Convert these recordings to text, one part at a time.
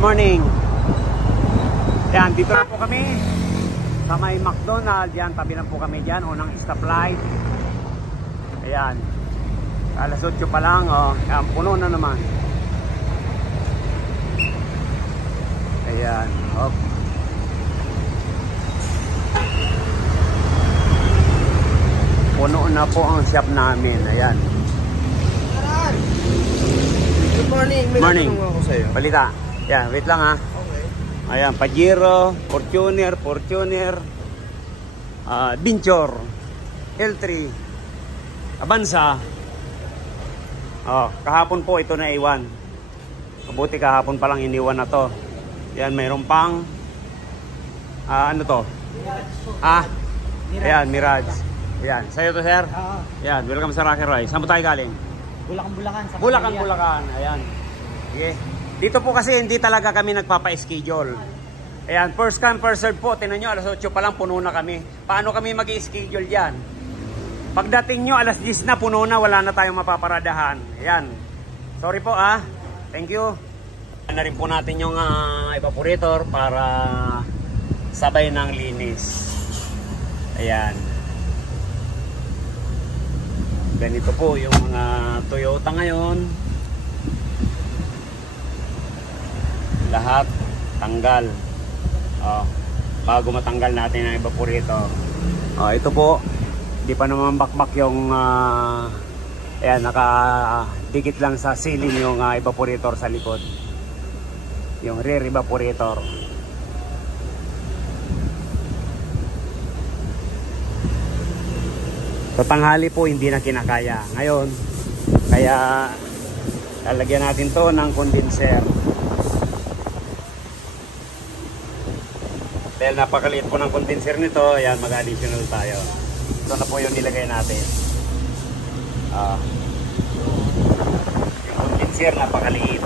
morning. Yan, dito na po kami sa may McDonald's. Yan, tabi lang po kami dyan. Unang stoplight. Ayan. Alas 8 pa lang. Oh. Yan, puno na naman. Ayan. Oh. Puno na po ang shop namin. Ayan. Good morning. May morning. ako sa'yo. Balita. Yan, wait lang ha. Okay. Ayan, Pajero, Fortuner, Vincor, L3, Avanza. Oh, kahapon po ito na iwan. Mabuti kahapon pa lang iniwan na to. Yan, mayroon pang ano to? Ayan, Mirage. Ayan, sa'yo to sir? Ayan, welcome sa Rocky Roy. Saan po tayo galing? Bulacan. Bulacan. Ayan. Sige. Dito po kasi hindi talaga kami nagpapa-schedule. Ayan, first come, first serve po. Tingnan nyo, alas 8 pa lang, puno na kami. Paano kami mag-i-schedule dyan? Pagdating nyo, alas 10 na, puno na, wala na tayong mapaparadahan. Ayan. Sorry po Thank you. Na rin po natin yung evaporator para sabay ng linis. Ayan. Ganito po yung mga Toyota ngayon. Lahat tanggal. Bago matanggal natin ang evaporator. Ito po, di pa naman bakbak yung ayan, nakadikit lang sa ceiling yung evaporator sa likod. Yung rear evaporator. Sa tanghali po hindi na kinakaya. Ngayon, kaya lalagyan natin to ng condenser. Dahil napakaliit po ng condenser nito, ayan, mag-additional tayo. Ito na po yung nilagay natin. Yung condenser, napakaliit.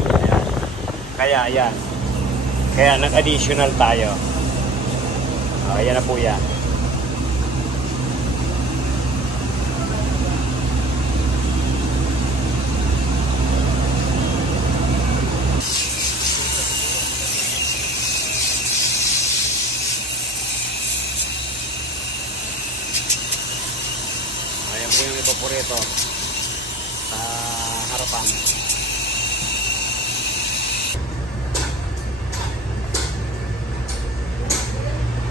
Ayan. Kaya, ayan. Kaya, nag-additional tayo. Ayan na po yan. Ayan po yung evaporator sa harapan.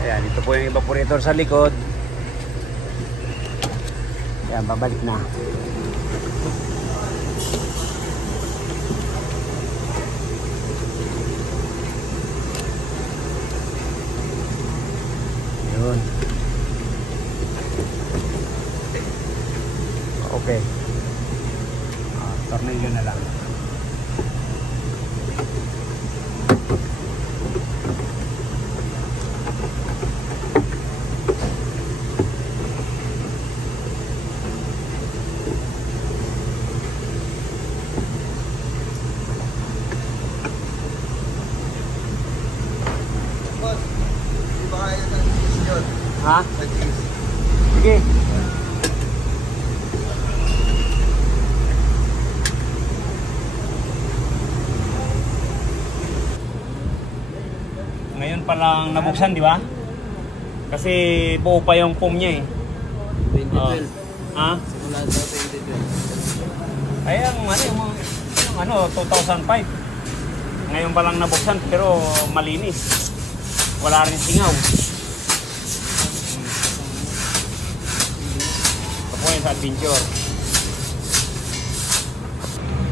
Ayan, ito po yung evaporator sa likod. Ayan, babalik na. Yun. Okay. Tornilyo na lang. Ha? Sige. Ngayon pa lang nabuksan, di ba? Kasi buo pa yung foam niya eh. 2012. Simula sa 2012. Ay, yung 2005. Ngayon pa lang nabuksan pero malinis. Wala rin singaw. Ito po yung sa Vincor.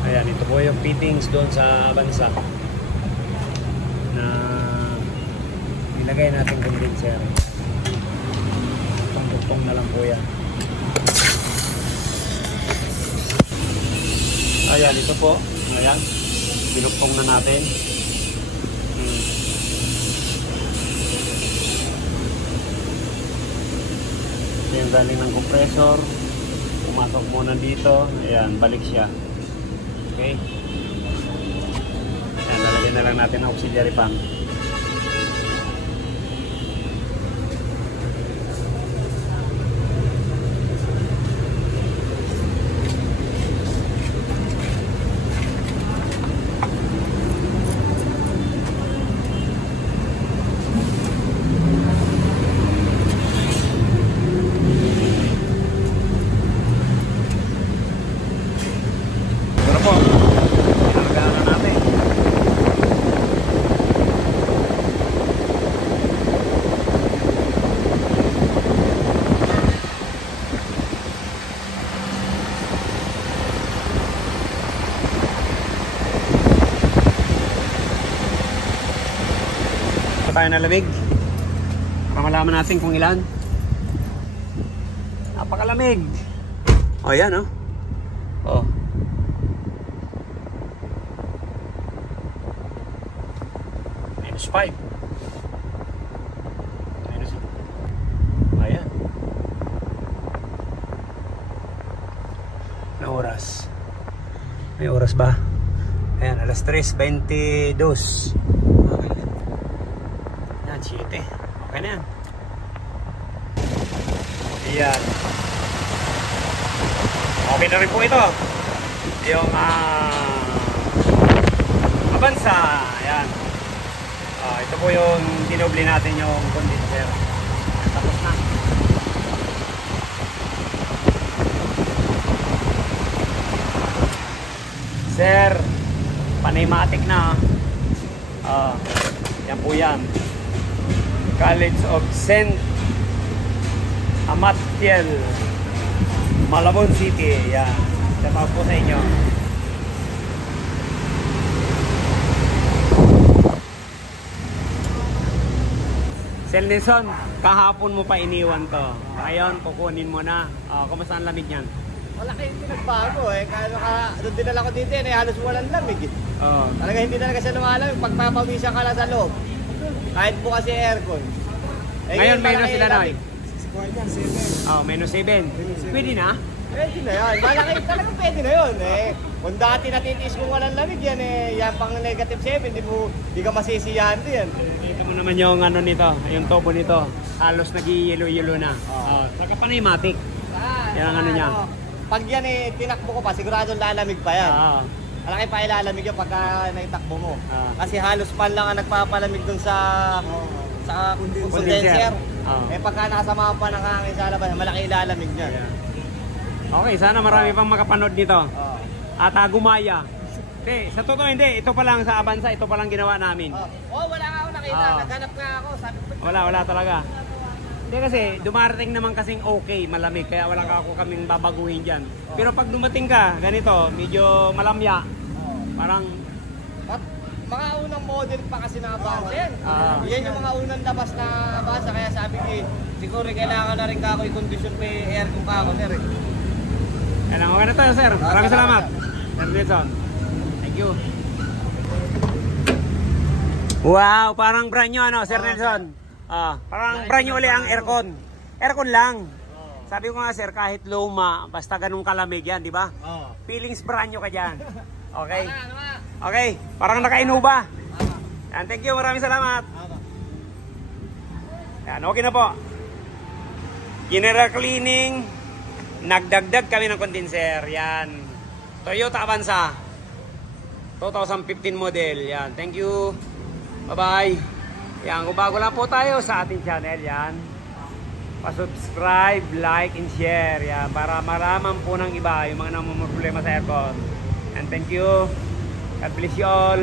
Ayan, ito po yung fittings doon sa Avanza na nilagay natin condenser. Pangtugtong na lang po yan. Ayan, ito po. Ayan, binugtong na natin. Ito yung galing ng compressor. Pumasok muna dito. Ayan, balik siya. Okay. Ayan, lalagyan na lang natin ang auxiliary pump. tayo na lamig. Para malaman natin kung ilan. Napakalamig. O, yan, oh. Oh. -5. Ayan. Na oras? May oras ba? Ayan, alas 3:22. Okay. Yan, 7. Okay na yan. Ayan. Okay na rin po ito. Yung Avanza. Ayan. Ito po yung dinobli natin yung condenser. Tapos na. Sir, panaymatic na. Yan po yan. College of St. Amatiel, Malabon City. Yan. Shout po sa inyo. Sir Nelson, kahapon mo pa iniwan to. Ngayon, kukunin mo na. Kumusta ang lamig niyan? Wala kayong pinagbago eh. Kaya doon din ako dito eh. Halos walang lamig eh. Talaga hindi talaga siya lumalamig. Pagpapawisan ka lang sa loob. Kahit bukas yung aircon. Ngayon, minus sila na. -7. Pwede na? Pwede na yan. Talagang pwede na yun eh. Kung dati natitiis kung walang lamig yan eh. Yan pang -7. Di ka masisiyahan din yan. Ito mo naman yung ano nito. Yung tubo nito. Halos nag-yelo-yelo na. Saka panaymatic. Yan ang ano niya. Pag yan eh, tinakbo ko pa, sigurado lalamig pa yan. Malaki pa ilalamig yun pagka naitakbo mo. Kasi halos pan lang ang nagpapalamig dun sa condenser. Eh pagka nakasama pa ng hangin sa labas, malaki ilalamig niyan. Okay, sana marami pang makapanood nito. At gumaya. Hindi, sa totoo hindi. Ito pa lang sa Avanza, ito pa lang ginawa namin. Wala nga ako nakita. Naghanap nga ako. Sabi ko, wala talaga. Hindi kasi, dumarating naman kasing okay, malamig. Kaya wala ka ako kaming babaguhin dyan. Pero pag dumating ka, ganito, medyo malamya. Parang... mga unang model pa kasi na Avanza yan. Yan yung mga unang labas na Avanza. Kaya sabi ko, siguro kailangan na rin ka ako i-condition pa yung aircon ka ako na rin. Yan ang okay na tayo, sir. Maraming salamat. Sir Nelson. Thank you. Wow, parang brand new ano, Sir Nelson. Parang brand new ulit ang aircon. Aircon lang. Sabi ko nga, sir, kahit luma, basta ganun kalamig yan, di ba? Feelings brand new ka dyan. Okay. Okay, parang naka-Innova. Yan, thank you, maraming salamat. Yan, okay na po. General cleaning. Nagdagdag kami ng condenser. Yan. Toyota Avanza 2015 model. Yan, thank you. Bye-bye. Yan, kung bago lang po tayo sa ating channel, yan. Pa-subscribe, like, and share. Yan, para malaman po ng iba yung mga namumulong problema sa aircon. And thank you. God bless you all.